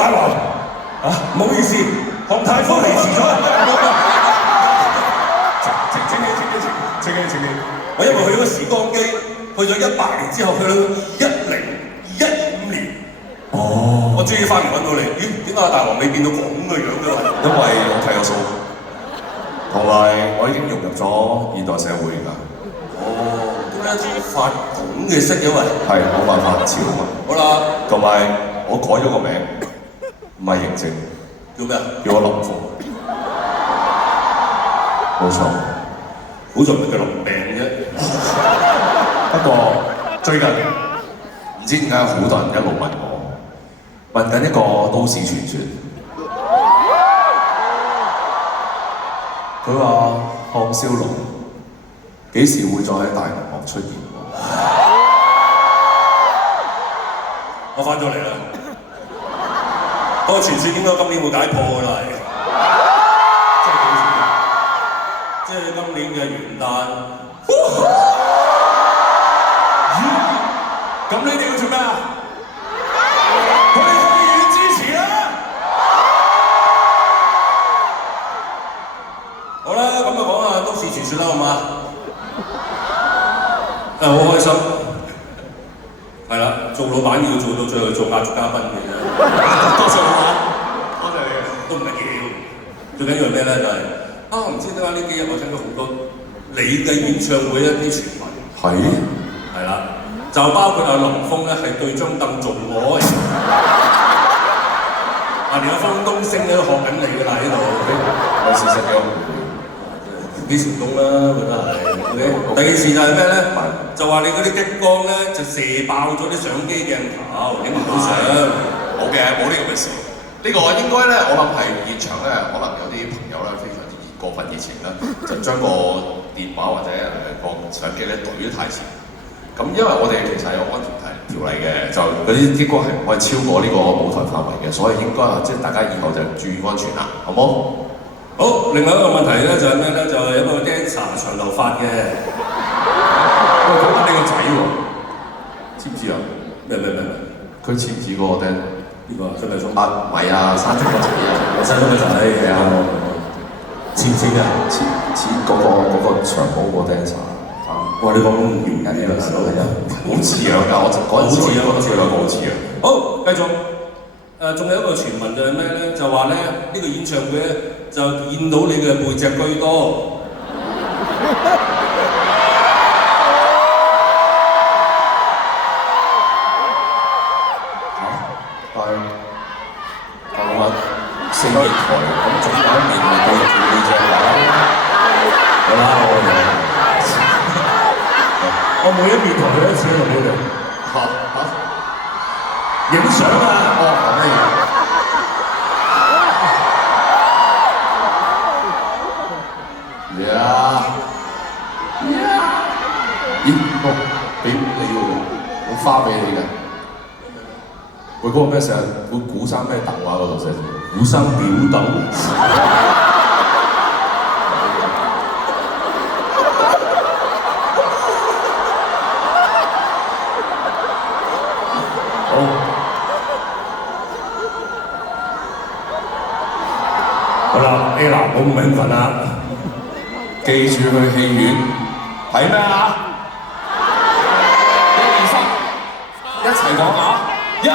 大王啊，唔好意思，項太科嚟遲咗。請你，我因為去咗個時光機，去咗100年之後，去到1015年。哦，我終於翻嚟揾到你。咦？點解大王你變到咁嘅樣嘅？因為我睇咗數，同埋我已經融入咗現代社會㗎。哦，點解發咁嘅色嘅喂？係冇辦法潮啊！好啦，同埋我改咗個名，唔係嬴政，叫咩啊？叫我林峯。冇錯，好在唔係叫林病啫。不過最近唔知點解有好多人一路問緊一個都市傳說。佢話項少龍幾時會再喺大銀幕出現？我翻咗嚟啦。嗰個傳說應該今年會解破㗎啦，即係今年嘅元旦。咁你哋要做咩啊？去戲院支持啦！好啦，咁就講下都市傳說啦，好嘛？好開心。係啦，做老闆要做到最後做壓軸嘉賓嘅啫。多謝老闆，多謝你。都唔緊要，最緊要係咩咧？就係唔知點解呢幾日我聽到好多你嘅演唱會一啲傳聞。係啦，就包括阿林峯咧係對張凳做愛。連阿方東升都學緊你㗎啦呢度。有事實嘅。幾成功啦，覺得係。第二事就係咩咧？就話你嗰啲激光咧就射爆咗啲相機鏡頭，影唔到相。冇嘅，冇呢咁嘅事。呢個應該咧，我諗係現場咧，可能有啲朋友咧非常之過分熱情啦，就將個電話或者個相機咧懟得太前。咁因為我哋其實有安全條例嘅，就嗰啲激光係唔可以超過呢個舞台範圍嘅，所以應該即係大家以後就注意安全啦，好冇？好，另外一個問題咧就係咩咧？就係一個 dancer 長頭髮嘅。喂，講緊你個仔喎，知唔知啊？咩？佢似唔似嗰個 Dan？呢個張繼聰。唔係啊，山中個仔啊，山中個仔係啊，似唔似㗎？似嗰個長毛個 dancer。哇！你講唔緊要啦，大佬係啊，好似樣㗎，我嗰陣時覺得佢兩個好似樣。好，繼續。仲有一個傳聞就係咩咧？就話咧呢個演唱會咧就見到你嘅背脊居多。但係我4面台咁總有一面係對住呢隻啦。好啦，我每一面台去一次喺度俾你。影相啊！講咩嘢？咦？俾你喎，我花俾你嘅。喂，嗰個咩成日會鼓生咩豆啊？嗰度寫住鼓生表豆。好啦 ，Ella， 我唔興奮啦，記住去戲院睇咩啊？1、2、3，一齊講啊！1